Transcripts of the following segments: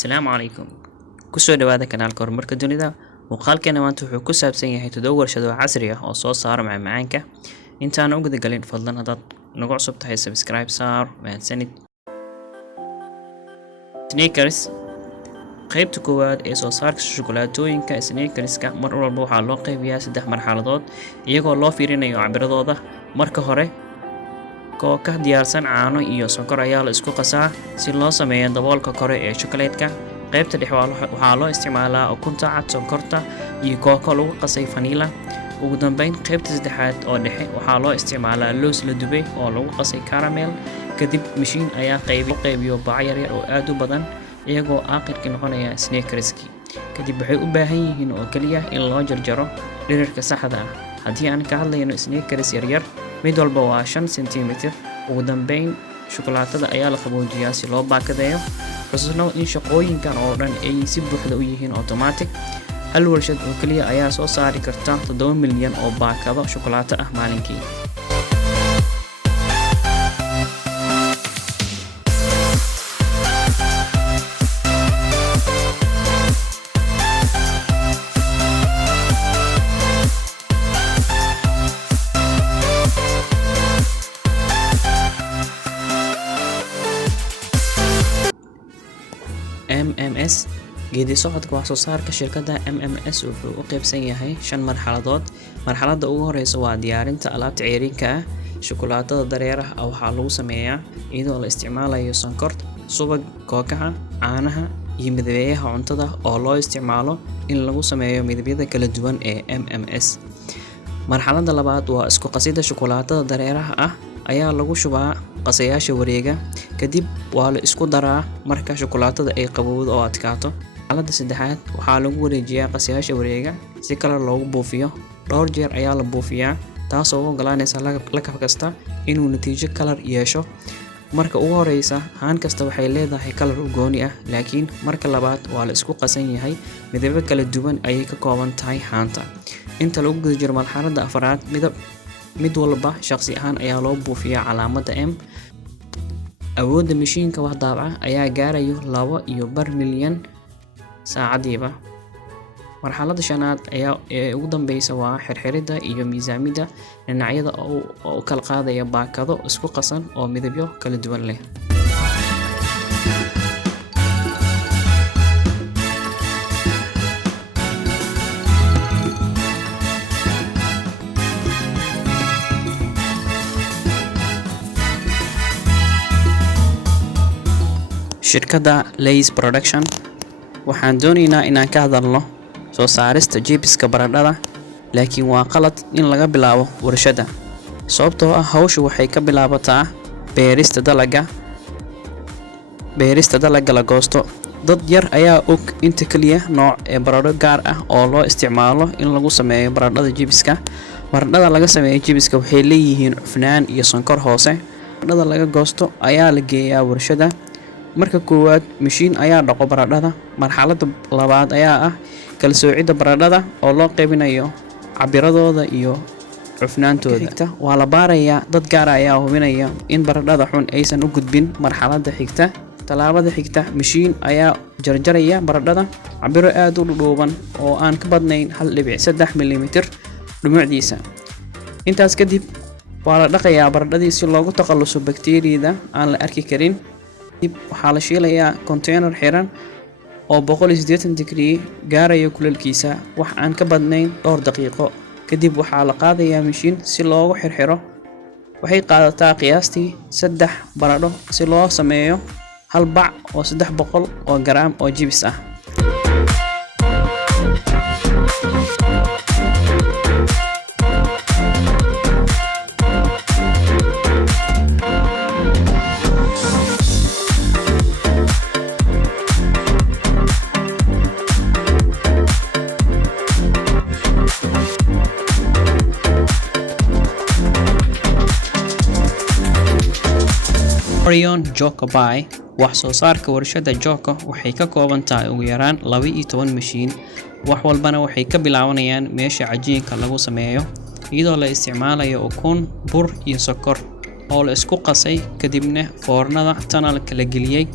Assalaamu calaykum. Kusoo dhawaada kanaalka horumarka dunida. Muuqaalkeena maanta wuxuu ku saabsan yahay 7 warshado casri ah oo soo saara macmacaanka. Intaan u gudagalin fadlan hadaad nagu cusub tahay subscribe saar mahadsanid. Snickers qaybta koowaad ee soo saarka shukulaatooyinka Snickerska mar walba waxaa loo qaybiyaa 3 marxaladood iyagoo loo fiirinayo cabiradooda. Marka hore kooka diyaarsan caano iyo sonkor ayaa la isku qasaa si loo sameeyo daboolka kore ee shukulaadka. qaybta dhexe waxaa loo isticmaalaa ukunta cad, sonkorta iyo kooko lagu qasay vanilla. ugu dambeyn qaybta saddexaad oo dhexe waxaa loo isticmaalaa loos la dubay oo lagu qasay caramel. kadib mashiin ayaa qaybiyo bac yar oo aad u badan iyagoo aakhirkii noqonaya Snickerski. kadib waxay u baahan yihiin oo kaliya in loo jarjaro dhererka saxda ah. haddii aan ka hadlayno Snickers yaryar mid walba waa 5 centimeter. ugu dambeyn shukulaatada ayaa la qaboojiyaa si loo baakadeeyo. xusuusnow in shaqooyinkan oo dhan ay si buuxda u yihiin automatic. hal warshad oo kaliya ayaa soo saari karta 7 milyan oo baakado shukulaato ah maalinkii. MMS geedi socodka wax soo saarka shirkadda MMS wuxuu u qaybsan yahay 5 marxaladood. marxaladda ugu horeysa waa diyaarinta alaabta ceeriinka ah. shukulaatada dareeraha waxaa lagu sameeyaa iyadoo la isticmaalayo sonkor, subag, kookaha, caanaha iyo midabeeyaha cuntada oo loo isticmaalo in lagu sameeyo midabyada kala duwan ee MMS. marxaladda labaad waa isku qasidda shukulaatada dareeraha ah ayaa lagu shubaa qasayaasha wareega. kadib waa la isku daraa marka shukulaatada ay qabowdo oo adkaato. marxaladda saddexaad waxaa lagu wareejiyaa qasayaasha wareega si kale loogu buufiyo. dhowr jeer ayaa la buufiyaa taasoo u ogolaanaysa lakab kasta inuu natiijo kalar yeesho. marka ugu horeysa haan kasta waxay leedahay kalar u gooni ah, laakiin marka labaad waa la isku qasan yahay midabo kala duwan ayay ka kooban tahay haanta. inta lagu guda jiro marxaladda afraad mid walba shakhsi ahaan ayaa loo buufiyaa calaamadda M. awoodda mashiinka wax daabaca ayaa gaarayo 2.5 milyan saacadiiba. marxaladda shanaad ee ugu dambeysa waa xirxiridda iyo miisaamidda dhinacyada oo u kala qaadaya baakado isku qasan oo midabyo kala duwan leh. shirkadda Lay's Production waxaan doonaynaa inaan ka hadalno soo saarista jibiska baradhada, laakiin waa qalad in laga bilaabo warshadda sababtoo ah hawshu waxay ka bilaabataa beerista dalagga la goosto. dad yar ayaa og inta kaliya nooc ee baradho gaar ah oo loo isticmaalo in lagu sameeyo baradhada jibiska. baradhada laga sameeyo jibiska waxay leeyihiin cufnaan iyo sonkor hoose. baradhada laga goosto ayaa la geeyaa warshadda. marka koowaad mashiin ayaa dhaqo baradhada. marxaladda labaad ayaa ah kala soocidda baradhada oo loo qaybinayo cabiradooda iyo cufnaantooda. waa la baarayaa. dad gaar ah ayaa hubinaya in baradhada xun aysan u gudbin marxaladda xigta. talaabada xigta mashiin ayaa jarjaraya baradhada cabiro aad u dhuuban oo aan ka badnayn 1.3 millimeter dhumucdiisa. intaas kadib waa la dhaqayaa baradhadii si loogu takhaluso bakteeriyada aan la arki karin. waxaa la shiilayaa container xiran oo 180 degree gaarayo kuleelkiisa wax aan ka badnayn dhowr daqiiqo. kadib waxaa la qaadayaa mashiin si loogu xirxiro. waxay qaadataa qiyaastii 3 baradho si loo sameeyo hal bac oo 300 oo garaam oo jibis ah. Orion Choco Pie wax soo saarka warshadda Choco waxay ka kooban tahay ugu yaraan 12 mashiin. wax walbana waxay ka bilaabanayaan meesha cajiinka lagu sameeyo iyadoo la isticmaalayo ukun, bur iyo sokor oo la isku qasay kadibna foornada tunnel kala geliyay.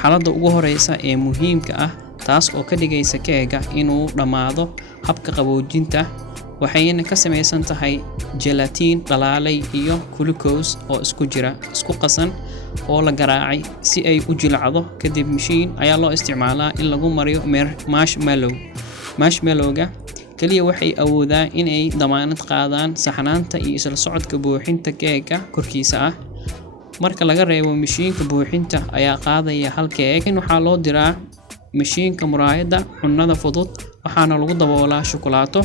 Marxaladda ugu horeysa ee muhiimka ah taas oo ka dhigaysa keega inuu dhammaado habka qaboojinta waxayna ka samaysan tahay gelatin dhalaalay iyo glucose oo isku qasan oo la garaacay si ay u jilcado. Kadib mashiin ayaa loo isticmaalaa in lagu mariyo marshmallow-ga kaliya waxay awoodaan inay damaanad qaadaan saxnaanta iyo isla socodka buuxinta keega korkiisa ah. Marka laga reebo mashiinka buuxinta ayaa qaadaya hal keeg, waxaa loo diraa mashiinka muraayadda cunnada fudud waxaana lagu daboolaa shukulaato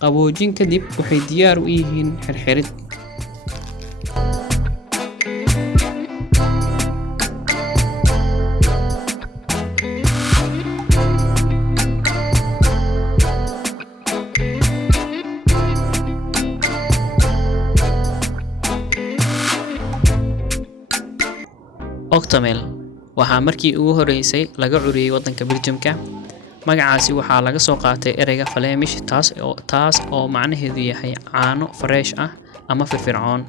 qaboojin. Kadib waxay diyaar u yihiin xirxirid. Octomel waxaa markii ugu horeysay laga curiyay waddanka Belgium-ka. Magacaasi waxaa laga soo qaatay ereyga Flemish taas oo macnaheedu yahay caano fresh ah ama firfircoon.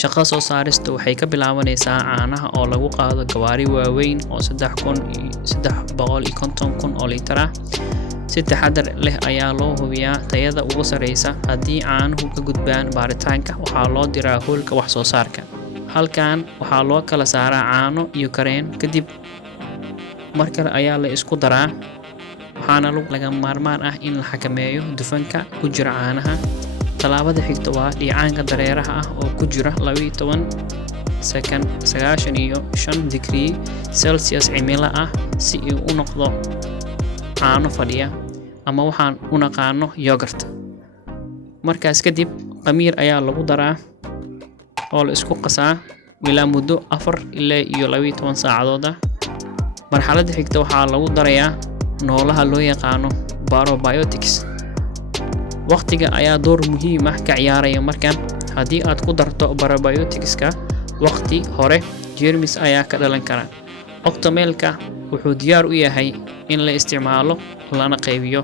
Shaqada soo saarista waxay ka bilaabanaysaa caanaha oo lagu qaado gawaari waaweyn oo 350,000 oo litir ah. Si taxaddar leh ayaa loo hubiyaa tayada ugu sareysa. Haddii caanuhu ka gudbaan baaritaanka waxaa loo diraa hoolka wax soo saarka. Halkan waxaa loo kala saaraa caano iyo kareen. Kadib markale ayaa la isku daraa waxaana lagama maarmaan ah in la xakameeyo dufanka ku jira caanaha. Talaabada xigta waa dhiicaanka dareeraha ah oo ku jira 12 second 95 degree Celsius cimilo ah si uu u noqdo caano fadhiya ama waxaan u naqaano yogurt. Markaas kadib khamiir ayaa lagu daraa oo la isku qasaa ilaa muddo 4 ilaa 12 saacadood ah. Marxaladda xigta waxaa lagu darayaa noolaha loo yaqaano probiotics. Waqtiga ayaa door muhiim ah ka ciyaaraya markan. Haddii aad ku darto probiotics-ka waqti hore jeermis ayaa ka dhalan kara. Octomel-ka wuxuu diyaar u yahay in la isticmaalo lana qaybiyo.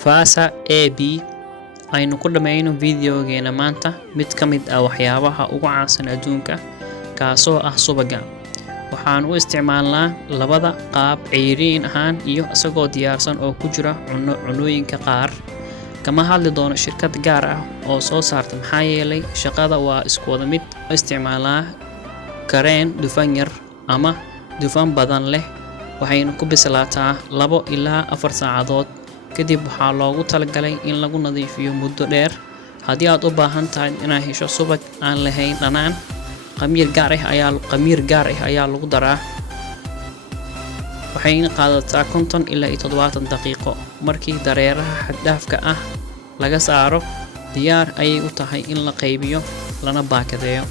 Fasa AB aynu ku dhamayno videogeena maanta. Mid ka mid ah waxyaabaha ugu caansan adduunka kaasoo ah subagga. Waxaan u isticmaalnaa labada qaab, ceyriin ahaan iyo isagoo diyaarsan oo ku jira cunooyinka qaar. Kama hadli doono shirkad gaar ah oo soo saarta maxaa yeelay shaqada waa isku wada mid. Isticmaalaa kareen dufan yar ama dufan badan leh waxayna ku bislaataa 2 ilaa 4 saacadood. Kadib waxaa loogu talagalay in lagu nadiifiyo muddo dheer. Haddii aad u baahan tahay inaad hesho subag aan lahayn dhanaan, khamiir gaar ah ayaa lagu daraa. Waxayna qaadataa 50 ilaa 70 daqiiqo. Markii dareeraha xad-dhaafka ah laga saaro, diyaar ayay u tahay in la qaybiyo lana baakadeeyo.